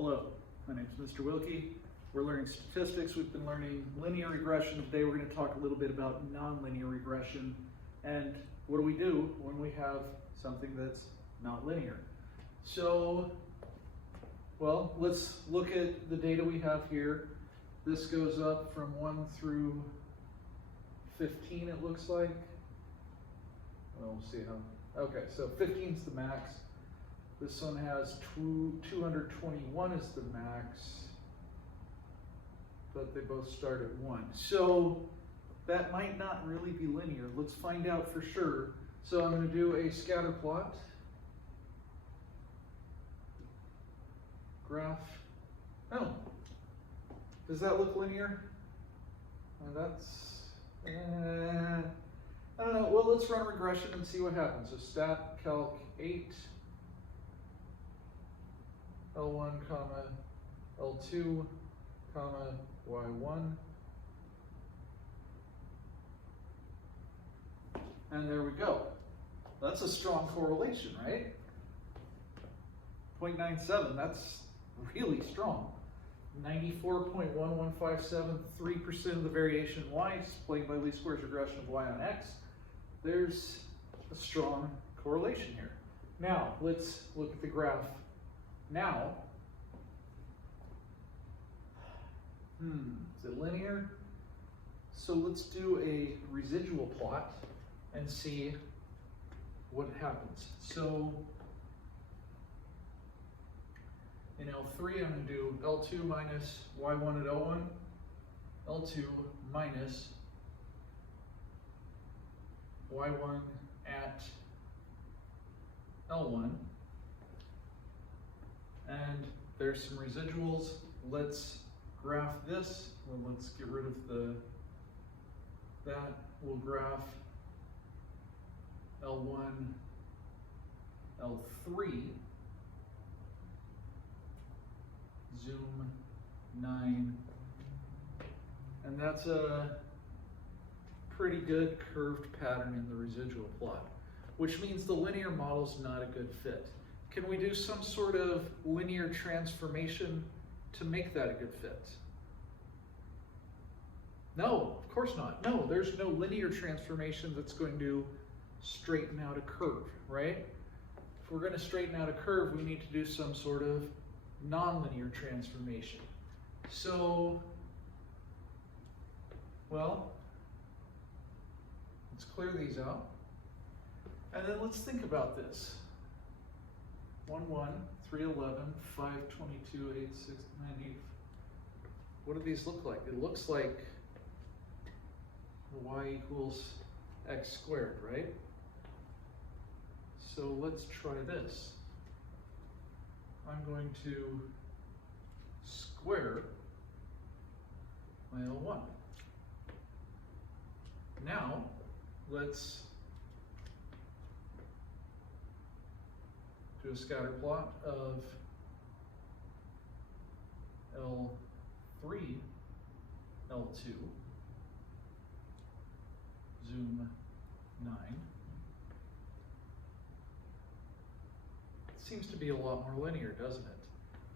Hello, my name is Mr. Wilke. We're learning statistics. We've been learning linear regression. Today we're going to talk a little bit about nonlinear regression and what do we do when we have something that's not linear. So, well, let's look at the data we have here. This goes up from 1 through 15, it looks like. Well, we'll see how. Okay, so 15 is the max. This one has 221 is the max, but they both start at 1. So that might not really be linear. Let's find out for sure. So I'm going to do a scatter plot. Graph. Oh, does that look linear? That's, I don't know. Well, let's run regression and see what happens. So stat calc 8. L1, comma, L2, comma, Y1. And there we go. That's a strong correlation, right? 0.97, that's really strong. 94.1157, 3% of the variation in Y, explained by least squares regression of Y on X. There's a strong correlation here. Now, let's look at the graph. Now, is it linear? So let's do a residual plot and see what happens. So in L3, I'm going to do L2 minus Y1 at L1, L2 minus Y1 at L1. And there's some residuals. Let's graph this. Well, let's get rid of that. We'll graph L1, L3, zoom 9. And that's a pretty good curved pattern in the residual plot, which means the linear model's not a good fit. Can we do some sort of linear transformation to make that a good fit? No, of course not. No, there's no linear transformation that's going to straighten out a curve, right? If we're going to straighten out a curve, we need to do some sort of nonlinear transformation. So, well, let's clear these out. And then let's think about this. 1, 1, 3, 11, 5, 22, 8, 6, 9, 8. What do these look like? It looks like y equals x squared, right? So let's try this. I'm going to square my L1. Now, let's do a scatter plot of L3, L2, zoom 9. It seems to be a lot more linear, doesn't it?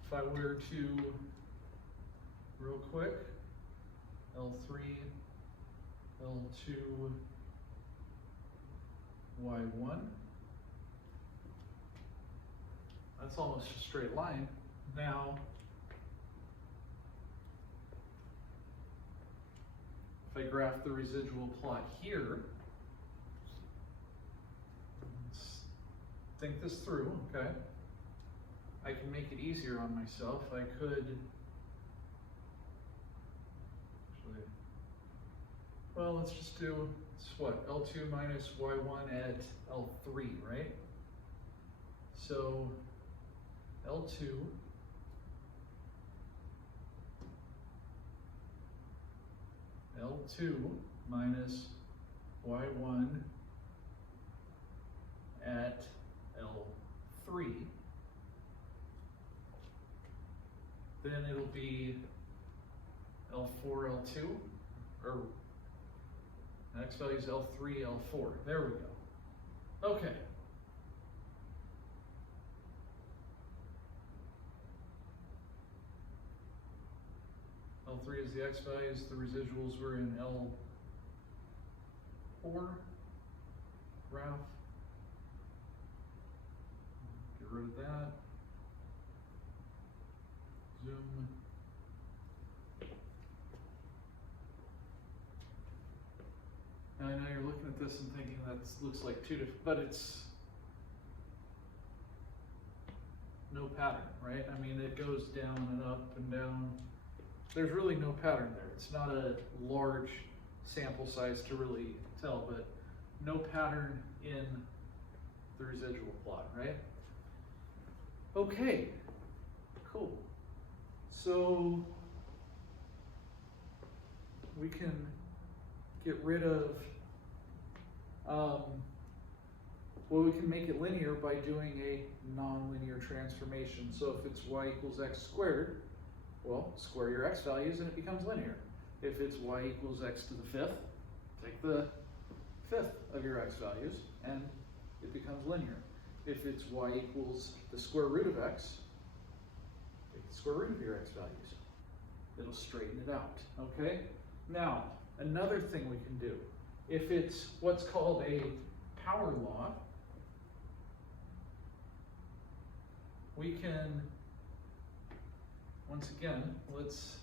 If I were to, real quick, L3, L2, Y1, that's almost a straight line. Now, if I graph the residual plot here, let's think this through, okay? I can make it easier on myself. I could, actually, well, let's just do, it's what, L2 minus Y1 at L3, right? So, L2 minus Y1 at L3, then it'll be L4, L2, or next value is L3, L4. There we go. Okay. L3 is the x values, the residuals were in L4 graph. Get rid of that. Zoom. Now I know you're looking at this and thinking that looks like two different, but it's no pattern, right? I mean, it goes down and up and down. There's really no pattern there. It's not a large sample size to really tell, but no pattern in the residual plot, right? Okay, cool. So we can get rid of, well, we can make it linear by doing a nonlinear transformation. So if it's y equals x squared, well, square your x values and it becomes linear. If it's y equals x to the fifth, take the fifth of your x values and it becomes linear. If it's y equals the square root of x, take the square root of your x values. It'll straighten it out, okay? Now, another thing we can do, if it's what's called a power law, we can, once again, let's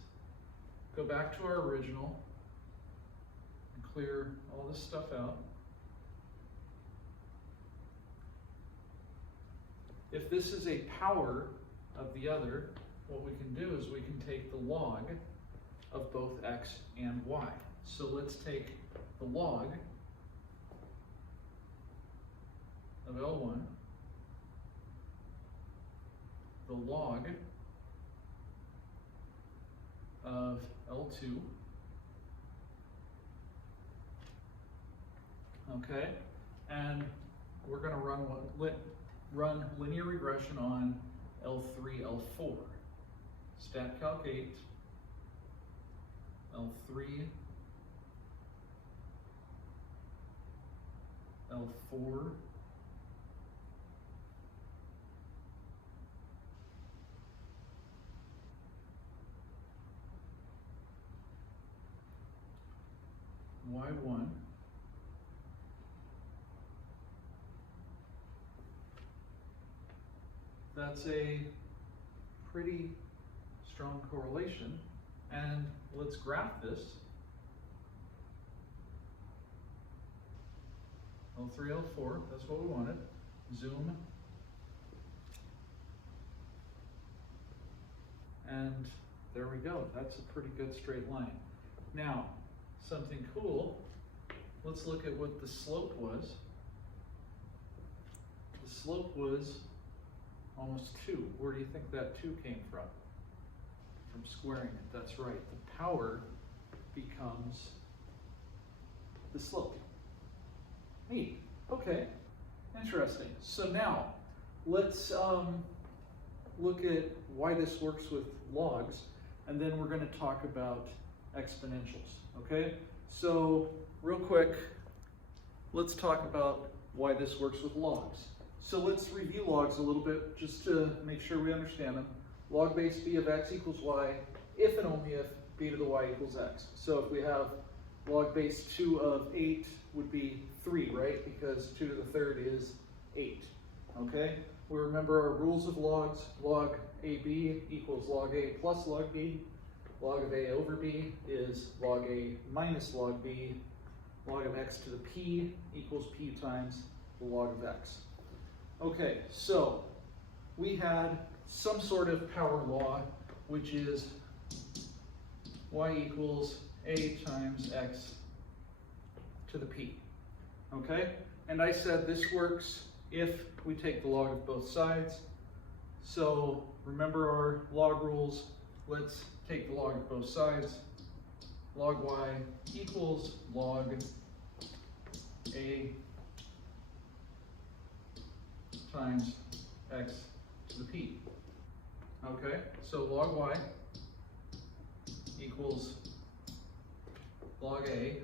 go back to our original and clear all this stuff out. If this is a power of the other, what we can do is we can take the log of both x and y. So let's take the log of L1, the log of L2, okay, and we're going to run linear regression on L3, L4. Stat calc 8, L3, L4, Y1, that's a pretty strong correlation, and let's graph this. L3, L4, that's what we wanted. Zoom. And there we go. That's a pretty good straight line. Now, something cool, let's look at what the slope was. The slope was almost 2. Where do you think that 2 came from? From squaring it, that's right. The power becomes the slope. Neat. Okay, interesting. So now, let's look at why this works with logs, and then we're going to talk about exponentials, okay? So, real quick, let's talk about why this works with logs. So let's review logs a little bit, just to make sure we understand them. Log base b of x equals y, if and only if b to the y equals x. So if we have log base 2 of 8 would be 3, right? Because 2 to the third is 8, okay? We remember our rules of logs. Log ab equals log a plus log b. Log of a over b is log a minus log b. Log of x to the p equals p times the log of x. Okay, so we had some sort of power law, which is y equals a times x to the p. Okay, and I said this works if we take the log of both sides. So remember our log rules. Let's take the log of both sides. Log y equals log a times x to the p. Okay, so log y equals log a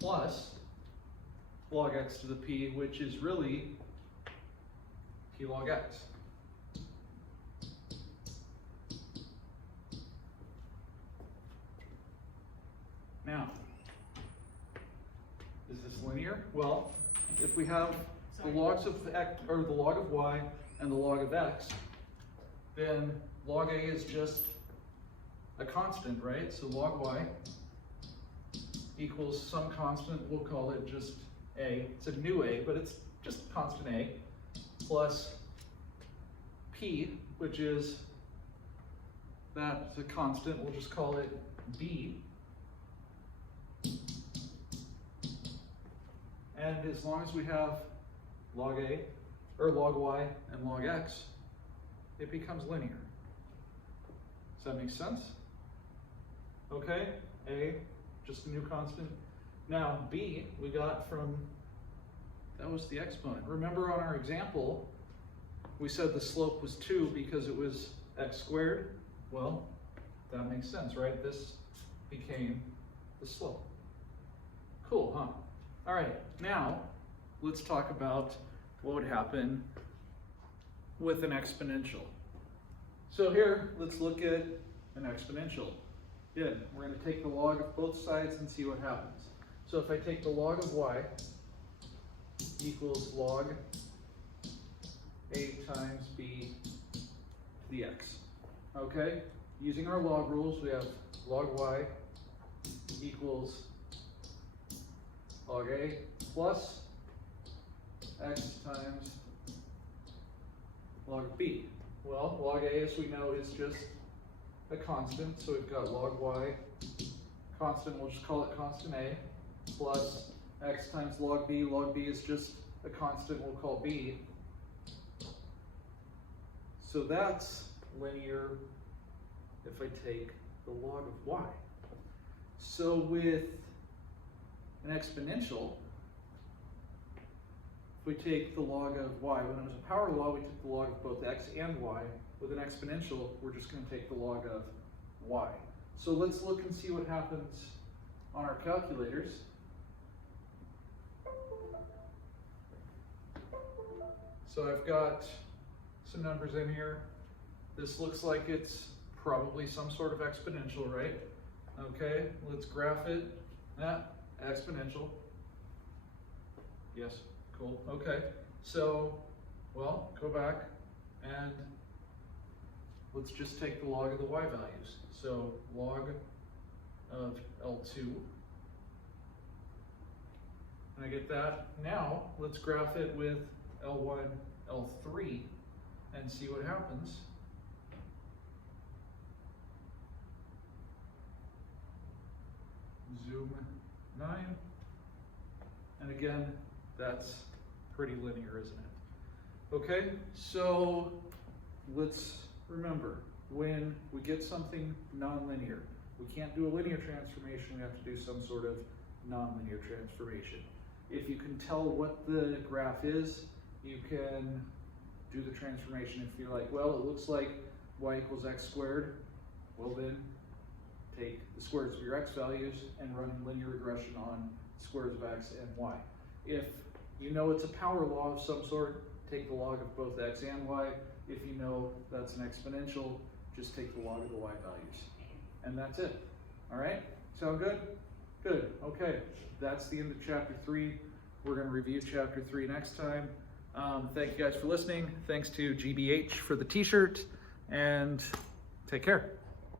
plus log x to the p, which is really p log x. Now, is this linear? Well, if we have the logs of x, or the log of y and the log of x, then log a is just a constant, right? So log y equals some constant, we'll call it just a. It's a new a, but it's just constant a, plus p, which is that's a constant, we'll just call it b. And as long as we have log a, or log y and log x, it becomes linear. Does that make sense? Okay, a, just a new constant. Now b, we got from, that was the exponent. Remember on our example, we said the slope was 2 because it was x squared. Well, that makes sense, right? This became the slope. Cool, huh? All right, now let's talk about what would happen with an exponential. So here, let's look at an exponential. Again, we're going to take the log of both sides and see what happens. So if I take the log of y equals log a times b to the x. Okay, using our log rules, we have log y equals log a plus x times log b. Well, log a, as we know, is just a constant, so we've got log y, constant, we'll just call it constant a, plus x times log b. Log b is just a constant, we'll call b. So that's linear if I take the log of y. So with an exponential, if we take the log of y, when it was a power law, we took the log of both x and y. With an exponential, we're just going to take the log of y. So let's look and see what happens on our calculators. So I've got some numbers in here. This looks like it's probably some sort of exponential, right? Okay, let's graph it. Exponential. Yes, cool. Okay, so, well, go back and let's just take the log of the y values. So log of L2. And I get that. Now, let's graph it with L1, L3 and see what happens. Zoom 9. And again, that's pretty linear, isn't it? Okay, so let's remember, when we get something nonlinear, we can't do a linear transformation, we have to do some sort of nonlinear transformation. If you can tell what the graph is, you can do the transformation. If you're like, well, it looks like y equals x squared, well then take the squares of your x values and run linear regression on squares of x and y. If you know it's a power law of some sort, take the log of both x and y. If you know that's an exponential, just take the log of the y values. And that's it. All right? Sound good? Good. Okay. That's the end of chapter 3. We're going to review chapter 3 next time. Thank you guys for listening. Thanks to GBH for the t-shirt, and take care.